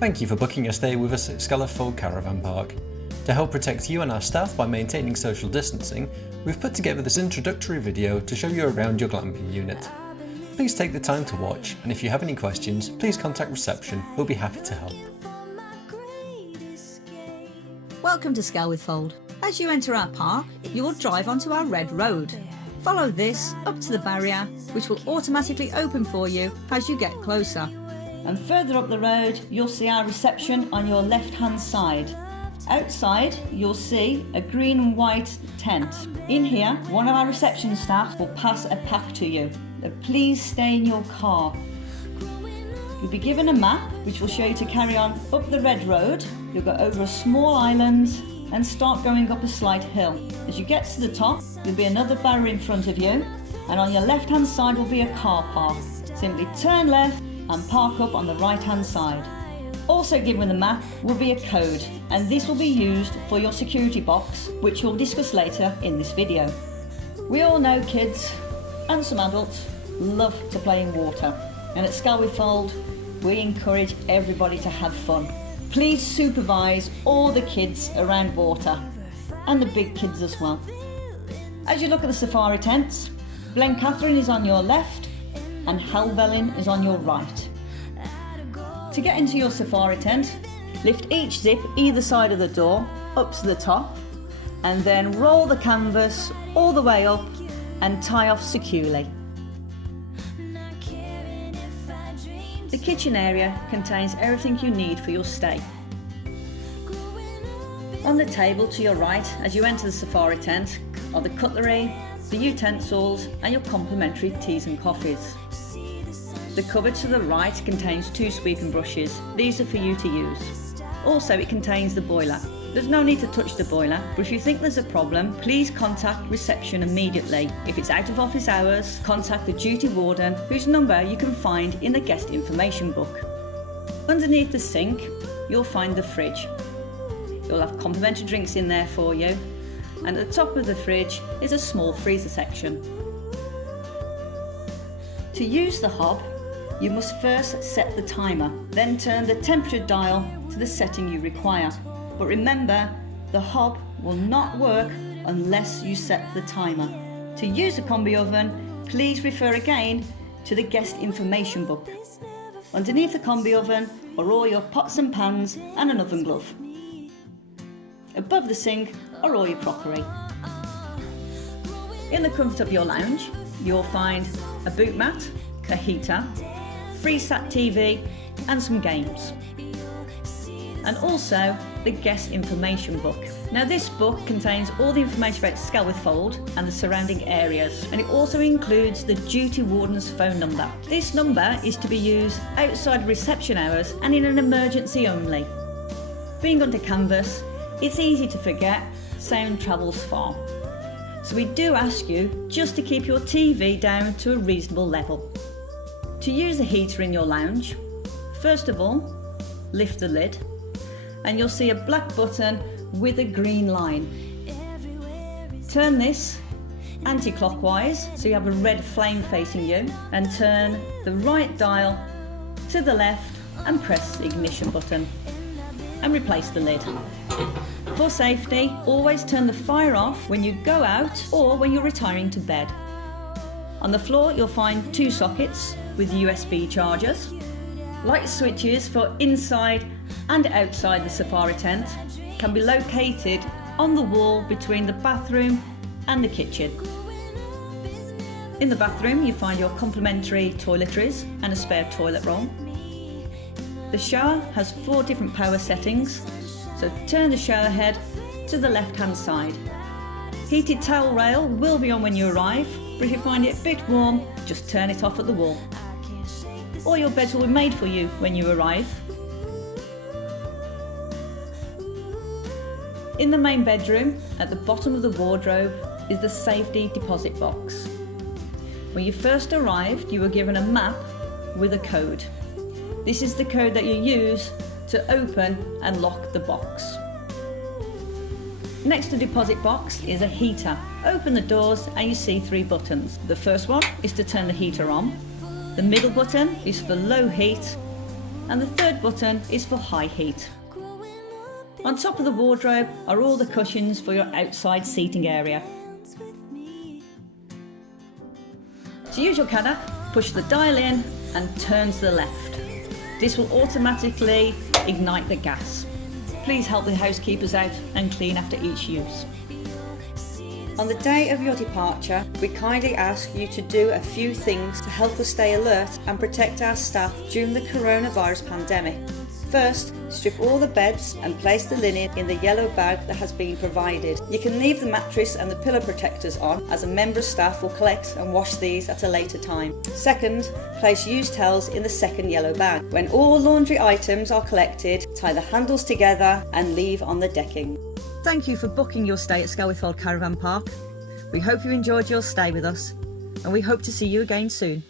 Thank you for booking a stay with us at Skelwith Fold Caravan Park. To help protect you and our staff by maintaining social distancing, we've put together this introductory video to show you around your glamping unit. Please take the time to watch, and if you have any questions, please contact reception, we'll be happy to help. Welcome to Skelwith Fold. As you enter our park, you will drive onto our red road. Follow this up to the barrier, which will automatically open for you as you get closer. And further up the road, you'll see our reception on your left-hand side. Outside, you'll see a green and white tent. In here, one of our reception staff will pass a pack to you. Please stay in your car. You'll be given a map, which will show you to carry on up the red road. You'll go over a small island and start going up a slight hill. As you get to the top, there'll be another barrier in front of you, and on your left-hand side will be a car park. Simply turn left and park up on the right-hand side. Also given the map will be a code, and this will be used for your security box, which we'll discuss later in this video. We all know kids, and some adults, love to play in water, and at Skelwith Fold, we encourage everybody to have fun. Please supervise all the kids around water, and the big kids as well. As you look at the safari tents, Glencatherine is on your left, and Helvellyn is on your right. To get into your safari tent, lift each zip either side of the door up to the top, and then roll the canvas all the way up and tie off securely. The kitchen area contains everything you need for your stay. On the table to your right as you enter the safari tent are the cutlery, the utensils and your complimentary teas and coffees. The cupboard to the right contains 2 sweeping brushes. These are for you to use. Also, it contains the boiler. There's no need to touch the boiler, but if you think there's a problem, please contact reception immediately. If it's out of office hours, contact the duty warden, whose number you can find in the guest information book. Underneath the sink, you'll find the fridge. You'll have complimentary drinks in there for you, and at the top of the fridge is a small freezer section. To use the hob, you must first set the timer, then turn the temperature dial to the setting you require. But remember, the hob will not work unless you set the timer. To use a combi oven, please refer again to the guest information book. Underneath the combi oven are all your pots and pans and an oven glove. Above the sink are all your crockery. In the comfort of your lounge, you'll find a boot mat, a heater, free-sat TV and some games. And also the guest information book. Now this book contains all the information about Skelwith Fold and the surrounding areas, and it also includes the duty warden's phone number. This number is to be used outside reception hours and in an emergency only. Being under canvas, it's easy to forget sound travels far. So we do ask you just to keep your TV down to a reasonable level. To use the heater in your lounge, first of all, lift the lid and you'll see a black button with a green line. Turn this anti-clockwise so you have a red flame facing you, and turn the right dial to the left and press the ignition button and replace the lid. For safety, always turn the fire off when you go out or when you're retiring to bed. On the floor you'll find 2 sockets with USB chargers, light switches for inside and outside the safari tent can be located on the wall between the bathroom and the kitchen. In the bathroom you find your complimentary toiletries and a spare toilet roll. The shower has 4 different power settings, so turn the shower head to the left hand side. Heated towel rail will be on when you arrive, but if you find it a bit warm, just turn it off at the wall. All your beds will be made for you when you arrive. In the main bedroom, at the bottom of the wardrobe, is the safety deposit box. When you first arrived, you were given a map with a code. This is the code that you use to open and lock the box. Next to the deposit box is a heater. Open the doors and you see 3 buttons. The first one is to turn the heater on. The middle button is for low heat, and the third button is for high heat. On top of the wardrobe are all the cushions for your outside seating area. To use your kayak, push the dial in and turn to the left. This will automatically ignite the gas. Please help the housekeepers out and clean after each use. On the day of your departure, we kindly ask you to do a few things to help us stay alert and protect our staff during the coronavirus pandemic. First, strip all the beds and place the linen in the yellow bag that has been provided. You can leave the mattress and the pillow protectors on, as a member of staff will collect and wash these at a later time. Second, place used towels in the second yellow bag. When all laundry items are collected, tie the handles together and leave on the decking. Thank you for booking your stay at Skelwith Fold Caravan Park. We hope you enjoyed your stay with us, and we hope to see you again soon.